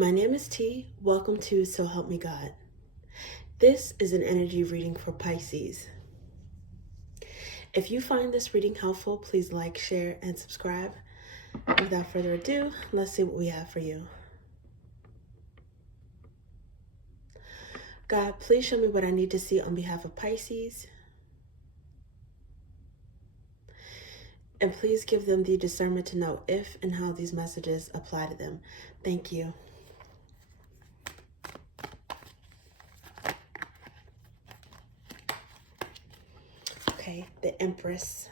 My name is T. Welcome to So Help Me God. This is an energy reading for Pisces. If you find this reading helpful, please like, share, and subscribe. Without further ado, let's see what we have for you. God, please show me what I need to see on behalf of Pisces. And please give them the discernment to know if and how these messages apply to them. Thank you. Okay, the Empress.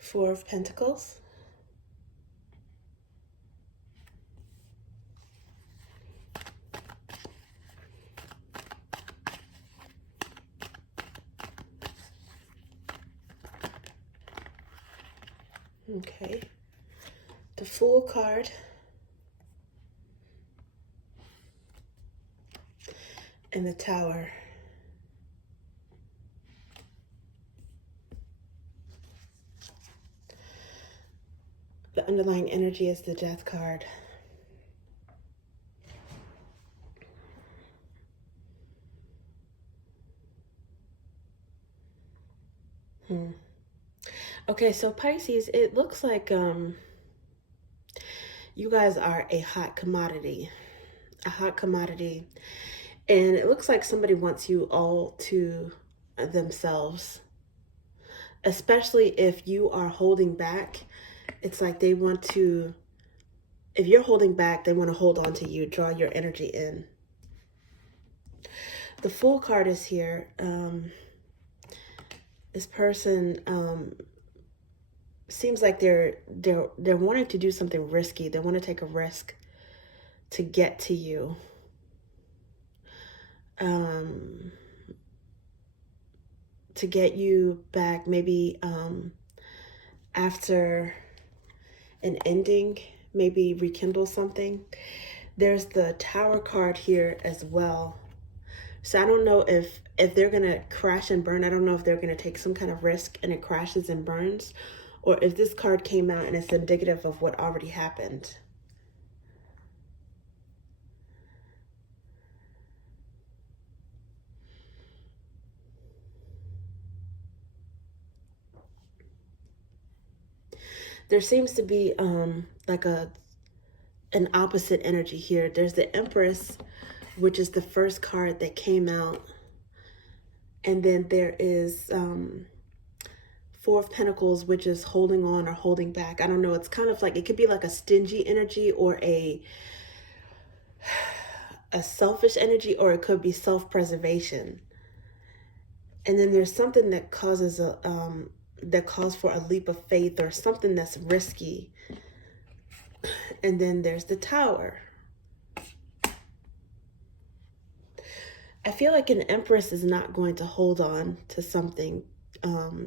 Four of Pentacles. Okay, the Fool card, and the Tower. The underlying energy is the Death card. Okay, so Pisces, it looks like you guys are a hot commodity. And it looks like somebody wants you all to themselves, especially if you are holding back. It's like they want to, if you're holding back, they want to hold on to you, draw your energy in. The Fool card is here. This person seems like they're wanting to do something risky. They want to take a risk to get to you. To get you back, maybe after an ending, maybe rekindle something. There's the Tower card here as well. So I don't know if they're going to crash and burn. I don't know if they're going to take some kind of risk and it crashes and burns, or if this card came out and it's indicative of what already happened. There seems to be like an opposite energy here. There's the Empress, which is the first card that came out. And then there is Four of Pentacles, which is holding on or holding back. I don't know. It's kind of like, it could be like a stingy energy or a selfish energy, or it could be self-preservation. And then there's something that causes that calls for a leap of faith or something that's risky. And then there's the Tower. I feel like an Empress is not going to hold on to something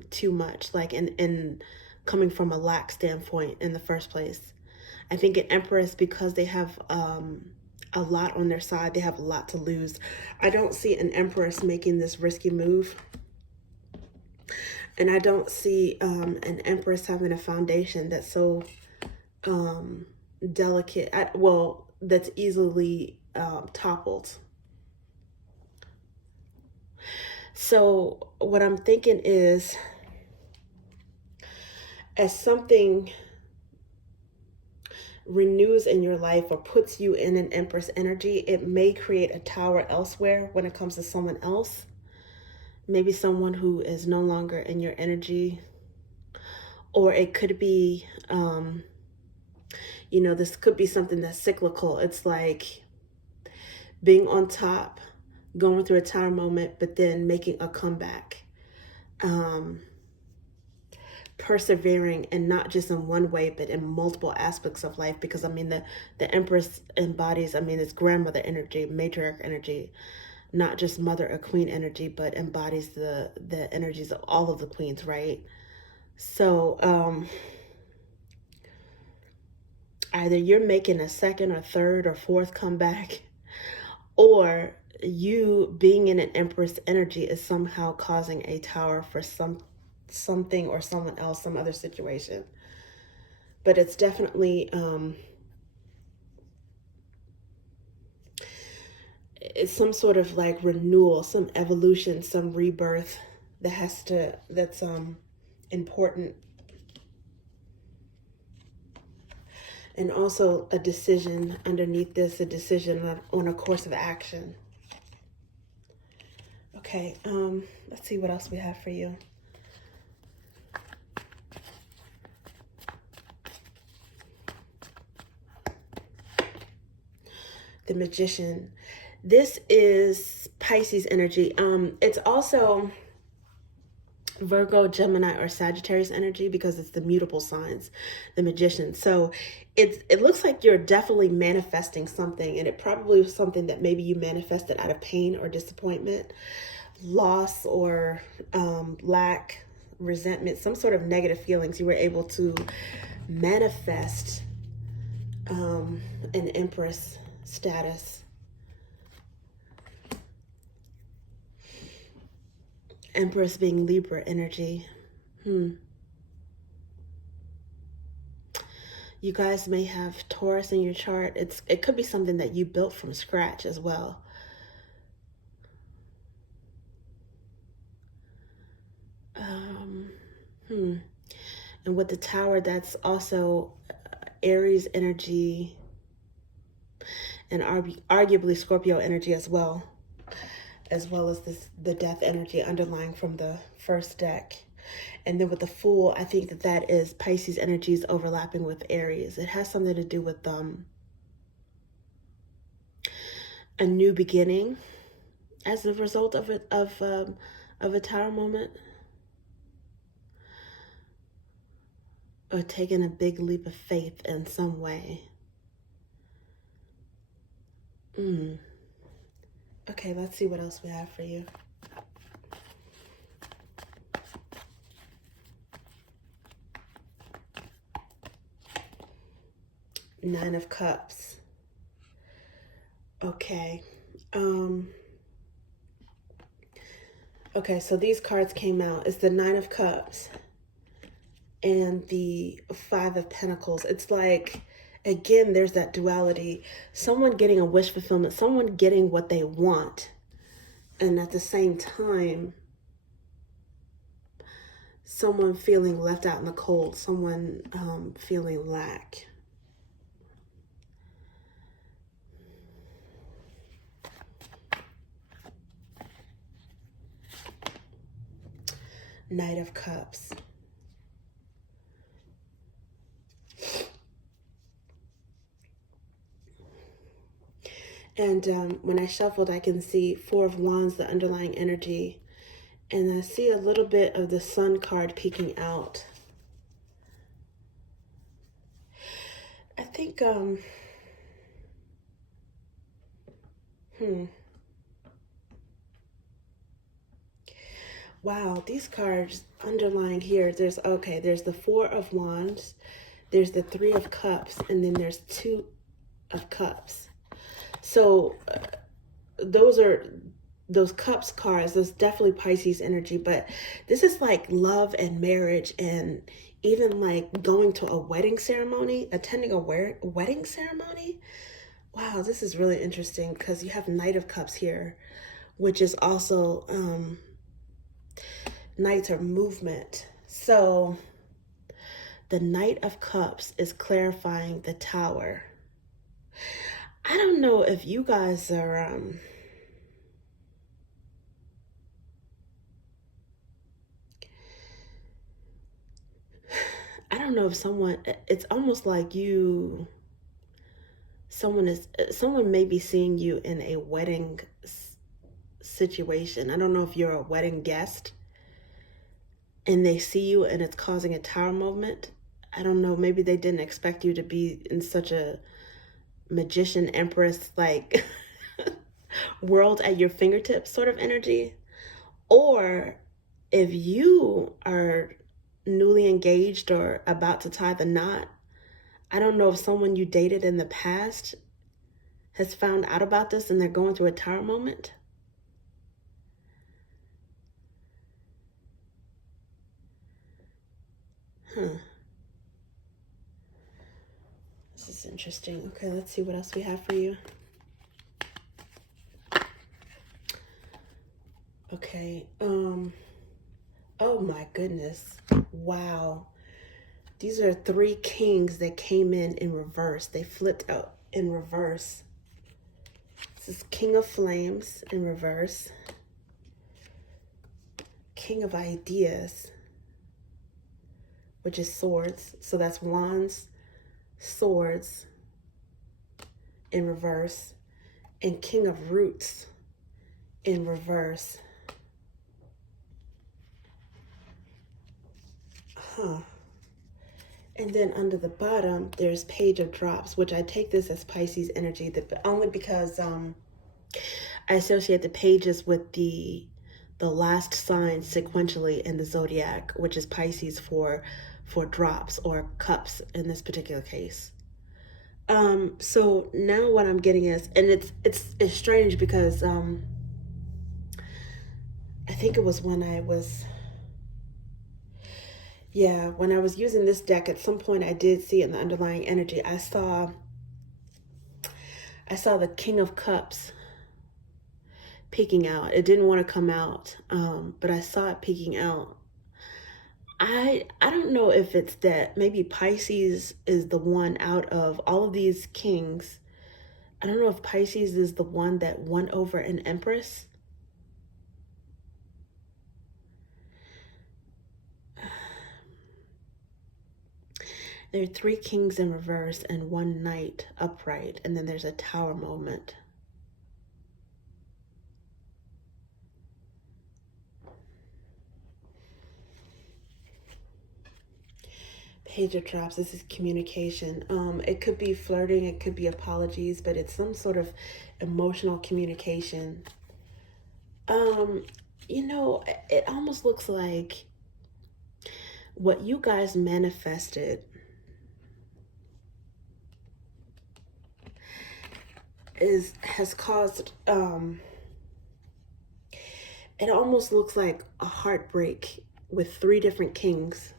too much, like in coming from a lack standpoint in the first place. I think an Empress, because they have a lot on their side, they have a lot to lose. I don't see an Empress making this risky move. And I don't see an Empress having a foundation that's so delicate, that's easily toppled. So what I'm thinking is, as something renews in your life or puts you in an Empress energy, it may create a Tower elsewhere when it comes to someone else. Maybe someone who is no longer in your energy. Or it could be, this could be something that's cyclical. It's like being on top, going through a Tower moment, but then making a comeback. Persevering, and not just in one way, but in multiple aspects of life. Because I mean, the Empress embodies, it's grandmother energy, matriarch energy, not just mother or queen energy, but embodies the energies of all of the queens, right? So either you're making a second or third or fourth comeback, or you being in an Empress energy is somehow causing a tower for something or someone else, some other situation. But it's definitely it's some sort of like renewal, some evolution, some rebirth that's important. And also a decision underneath this, a decision on a course of action. Okay, let's see what else we have for you. The Magician. This is Pisces energy. It's also Virgo, Gemini, or Sagittarius energy because it's the mutable signs, the Magician. So it looks like you're definitely manifesting something, and it probably was something that maybe you manifested out of pain or disappointment, loss, or lack, resentment, some sort of negative feelings. You were able to manifest an Empress status. Empress being Libra energy. You guys may have Taurus in your chart. It could be something that you built from scratch as well. And with the Tower, that's also Aries energy and arguably Scorpio energy as well as the Death energy underlying from the first deck. And then with the Fool, I think that is Pisces energies overlapping with Aries. It has something to do with a new beginning as a result of a Tower moment, or taking a big leap of faith in some way. Okay, let's see what else we have for you. Nine of Cups. Okay. Okay, so these cards came out. It's the Nine of Cups and the Five of Pentacles. It's like, again, there's that duality. Someone getting a wish fulfillment, someone getting what they want, and at the same time, someone feeling left out in the cold, someone feeling lack. Knight of Cups. And when I shuffled, I can see Four of Wands, the underlying energy. And I see a little bit of the Sun card peeking out. I think, wow, these cards underlying here, there's the Four of Wands, there's the Three of Cups, and then there's Two of Cups. So those Cups cards, those definitely Pisces energy, but this is like love and marriage, and even like going to a wedding ceremony, attending a wedding ceremony. Wow, this is really interesting because you have Knight of Cups here, which is also Knights are movement. So the Knight of Cups is clarifying the Tower. I don't know if you guys are I don't know if it's almost like someone may be seeing you in a wedding situation. I don't know if you're a wedding guest and they see you and it's causing a Tower moment. I don't know, maybe they didn't expect you to be in such a Magician, Empress, like world at your fingertips sort of energy. Or if you are newly engaged or about to tie the knot, I don't know if someone you dated in the past has found out about this and they're going through a tower moment. This is interesting. Okay, let's see what else we have for you. Okay. Oh my goodness. Wow. These are 3 kings that came in reverse. They flipped out in reverse. This is King of Flames in reverse. King of Ideas, which is swords. So that's wands, swords in reverse, and King of Roots in reverse. And then under the bottom, there's Page of Drops, which I take this as Pisces energy, only because I associate the pages with the last sign sequentially in the zodiac, which is Pisces for drops or cups in this particular case. So now what I'm getting is, and it's strange because I think it was when I was using this deck, at some point I did see in the underlying energy, I saw the King of Cups peeking out. It didn't want to come out, but I saw it peeking out. I don't know if it's that maybe Pisces is the one out of all of these kings. I don't know if Pisces is the one that won over an empress. There are 3 kings in reverse and 1 knight upright, and then there's a tower moment. Page of Drops, this is communication. It could be flirting, it could be apologies, but it's some sort of emotional communication. You know, it almost looks like what you guys manifested has caused it almost looks like a heartbreak with 3 different kings.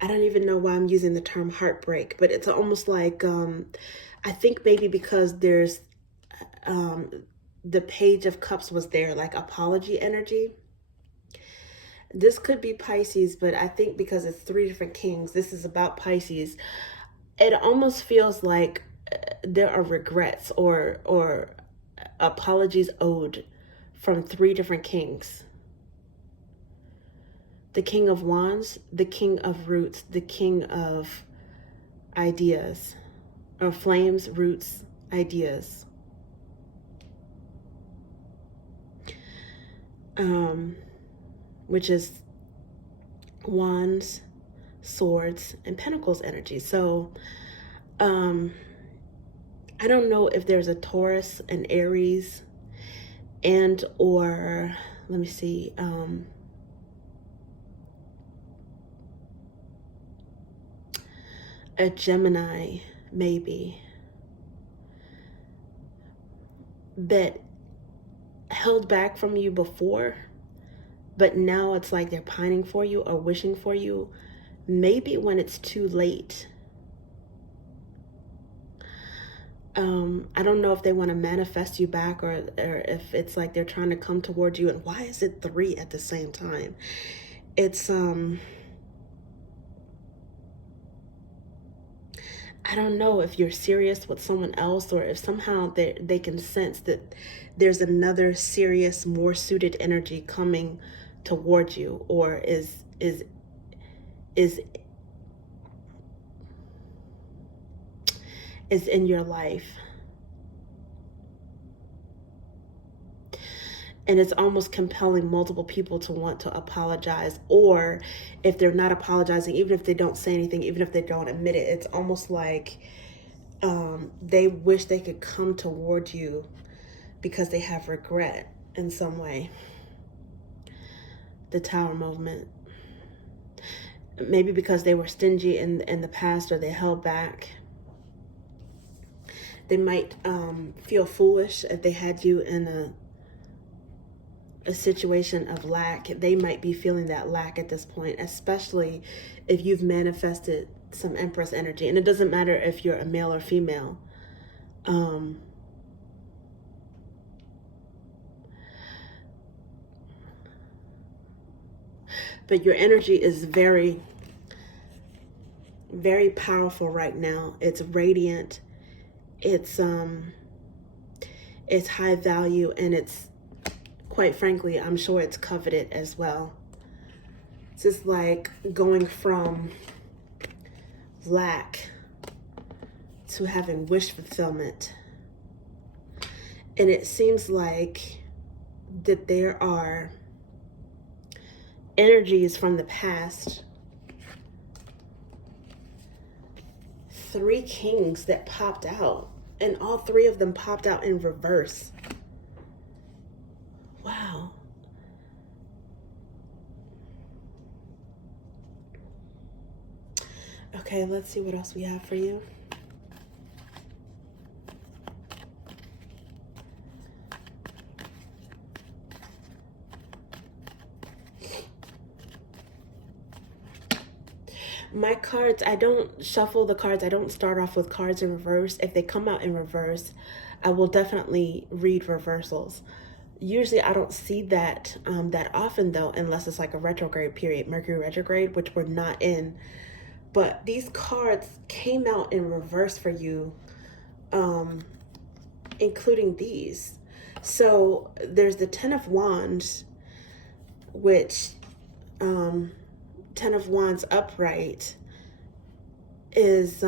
I don't even know why I'm using the term heartbreak, but it's almost like I think maybe because there's the Page of Cups was there, like apology energy. This could be Pisces, but I think because it's 3 different kings, this is about Pisces. It almost feels like there are regrets or apologies owed from 3 different kings. The King of Wands, the King of Roots, the King of Ideas, or Flames, Roots, Ideas. Which is Wands, Swords, and Pentacles energy. So I don't know if there's a Taurus, an Aries, and or let me see, a Gemini maybe that held back from you before, but now it's like they're pining for you or wishing for you, maybe when it's too late. I don't know if they want to manifest you back or if it's like they're trying to come towards you. And why is it 3 at the same time? It's I don't know if you're serious with someone else or if somehow they can sense that there's another serious, more suited energy coming towards you, or is in your life. And it's almost compelling multiple people to want to apologize, or if they're not apologizing, even if they don't say anything, even if they don't admit it, it's almost like they wish they could come toward you because they have regret in some way. The Tower movement. maybe because they were stingy in the past, or they held back. They might feel foolish if they had you in a situation of lack. They might be feeling that lack at this point, especially if you've manifested some Empress energy. And it doesn't matter if you're a male or female. But your energy is very, very powerful right now. It's radiant. It's high value, and it's, quite frankly, I'm sure it's coveted as well. It's just like going from lack to having wish fulfillment. And it seems like that there are energies from the past. 3 kings that popped out, and all 3 of them popped out in reverse. Wow. Okay, let's see what else we have for you. My cards, I don't shuffle the cards. I don't start off with cards in reverse. If they come out in reverse, I will definitely read reversals. Usually I don't see that that often though, unless it's like a retrograde period, Mercury retrograde, which we're not in. But these cards came out in reverse for you, including these. So there's the 10 of Wands, which 10 of Wands upright is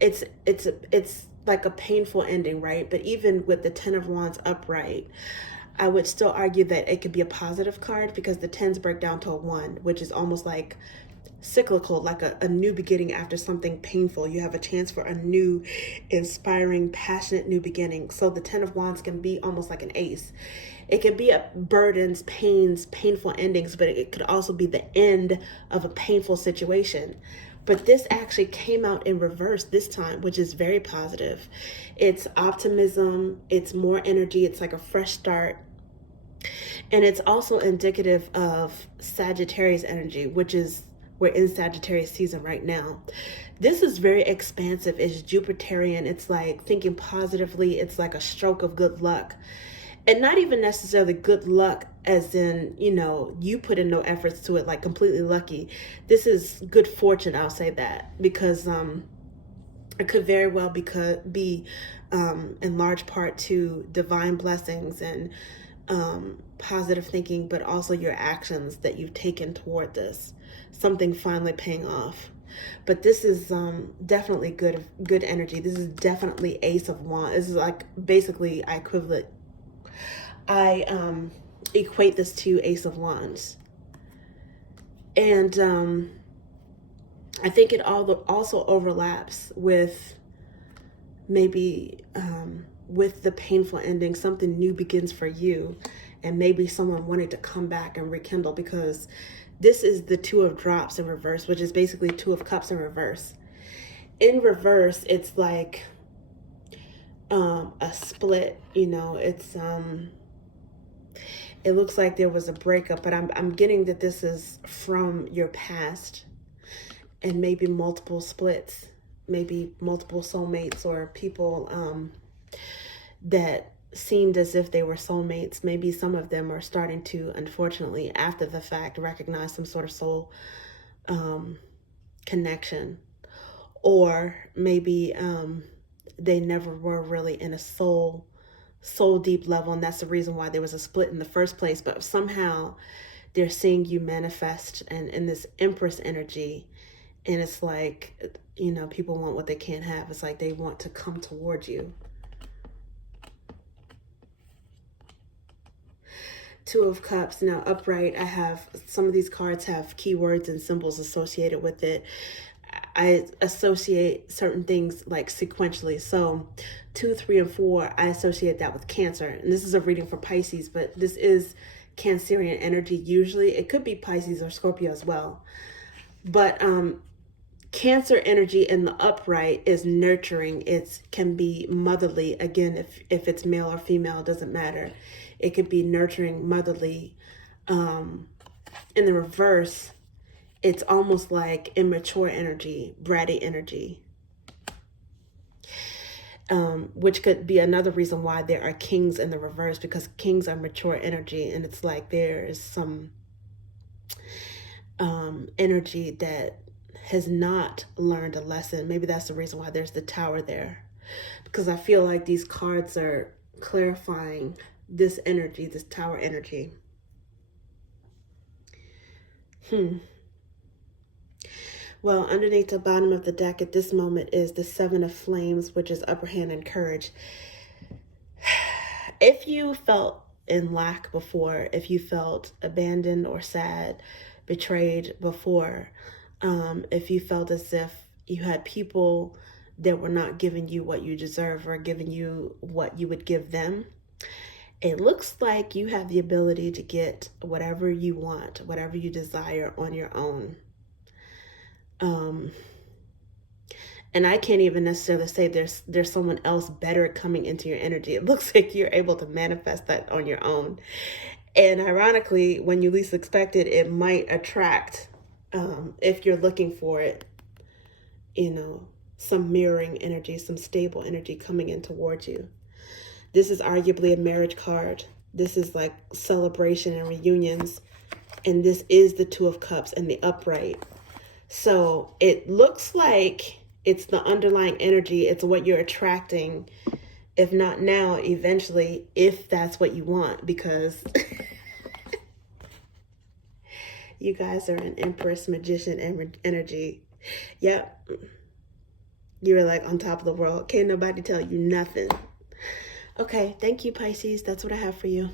it's like a painful ending, right? But even with the 10 of Wands upright, I would still argue that it could be a positive card, because the 10s break down to a 1, which is almost like cyclical, like a new beginning after something painful. You have a chance for a new, inspiring, passionate new beginning. So the 10 of Wands can be almost like an ace. It could be burdens, pains, painful endings, but it could also be the end of a painful situation. But this actually came out in reverse this time, which is very positive. It's optimism. It's more energy. It's like a fresh start. And it's also indicative of Sagittarius energy, which is, we're in Sagittarius season right now. This is very expansive. It's Jupiterian. It's like thinking positively. It's like a stroke of good luck. And not even necessarily good luck as in, you know, you put in no efforts to it, like completely lucky. This is good fortune, I'll say that, because it could very well be in large part to divine blessings and positive thinking, but also your actions that you've taken toward this. Something finally paying off. But this is definitely good energy. This is definitely Ace of Wands. This is like basically I equate this to Ace of Wands. And I think it also overlaps with maybe with the painful ending. Something new begins for you, and maybe someone wanting to come back and rekindle, because this is the 2 of Drops in reverse, which is basically 2 of Cups in reverse. In reverse, it's like a split, you know. It's it looks like there was a breakup, but I'm getting that this is from your past, and maybe multiple splits, maybe multiple soulmates, or people that seemed as if they were soulmates. Maybe some of them are starting to, unfortunately, after the fact, recognize some sort of soul connection. Or maybe they never were really in a soul deep level, and that's the reason why there was a split in the first place. But somehow they're seeing you manifest and in this Empress energy, and it's like, you know, people want what they can't have. It's like they want to come towards you. 2 of Cups. Now upright, I have some of these cards have keywords and symbols associated with it. I associate certain things like sequentially. So 2, 3, and 4, I associate that with Cancer. And this is a reading for Pisces, but this is Cancerian energy usually. It could be Pisces or Scorpio as well. But Cancer energy in the upright is nurturing. It can be motherly. Again, if it's male or female, it doesn't matter. It could be nurturing, motherly. In the reverse, it's almost like immature energy, bratty energy. Which could be another reason why there are kings in the reverse, because kings are mature energy, and it's like there is some energy that has not learned a lesson. Maybe that's the reason why there's the Tower there, because I feel like these cards are clarifying this energy, this Tower energy. Well, underneath the bottom of the deck at this moment is the Seven of Flames, which is upper hand and courage. If you felt in lack before, if you felt abandoned or sad, betrayed before, if you felt as if you had people that were not giving you what you deserve or giving you what you would give them, it looks like you have the ability to get whatever you want, whatever you desire on your own. And I can't even necessarily say there's someone else better coming into your energy. It looks like you're able to manifest that on your own. And ironically, when you least expect it, it might attract, if you're looking for it, you know, some mirroring energy, some stable energy coming in towards you. This is arguably a marriage card. This is like celebration and reunions. And this is the Two of Cups and the upright. So it looks like it's the underlying energy. It's what you're attracting. If not now, eventually, if that's what you want, because you guys are an Empress, Magician, and energy. Yep. You're like on top of the world. Can't nobody tell you nothing. Okay, thank you, Pisces. That's what I have for you.